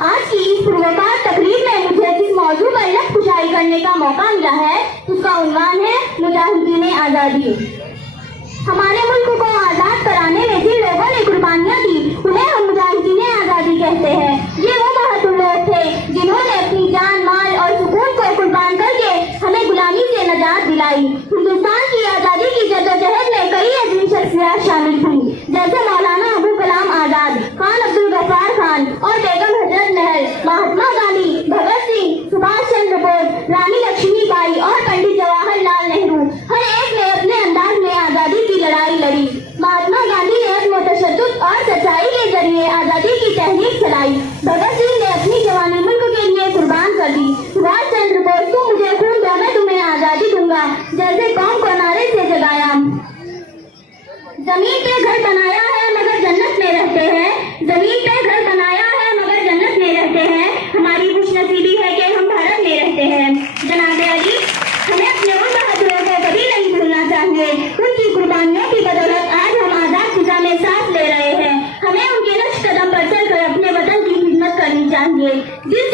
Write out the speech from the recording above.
आज की इस पुरवकार तकरीर में मुझे जिस मौजू पर लफ्ज़ कुशाई करने का मौका मिला है उसका उन्वान है मुजाहिदीन आज़ादी। हमारे मुल्क को आज़ाद कराने में जिन लोगों ने कुर्बानियाँ दी उन्हें हम मुजाहिदीन आज़ादी कहते हैं। ये वो बहादुर लोग थे जिन्होंने अपनी जान, माल और सुकून को कुर्बान करके हमें गुलामी से नजात दिलाई। हिंदुस्तान की आज़ादी की जद्दोजहद में कई अजीम शख्सियत शामिल थी, जैसे मौलाना अबू कलाम आजाद, खान अब्दुल गफ्फार खान और बेगम हजरत महल, महात्मा गांधी, भगत सिंह, सुभाष चंद्र बोस, रानी लक्ष्मीबाई और पंडित जवाहरलाल नेहरू। हर एक ने अपने अंदाज में आज़ादी की लड़ाई लड़ी। महात्मा गांधी ने अज़्म, तशद्दुद और सच्चाई के जरिए आज़ादी की तहरीक चलाई। भगत सिंह ने अपनी जवानी मुल्क के लिए कुर्बान कर दी। सुभाष चंद्र बोस, तुम मुझे खून दो मैं तुम्हें आज़ादी दूंगा जैसे कौम को नारे से जगाया। जमीन पे घर बनाया है मगर जन्नत में रहते हैं, जमीन पे घर बनाया है मगर जन्नत में रहते हैं। हमारी खुशनसीबी है कि हम भारत में रहते हैं। जनाब अली, हमें अपने उन बहादुरों को कभी नहीं भूलना चाहिए। उनकी कुर्बानियों की बदौलत आज हम आजाद फिजा में सांस ले रहे हैं। हमें उनके नक्श कदम पर चलकर अपने वतन की खिदमत करनी चाहिए। जिस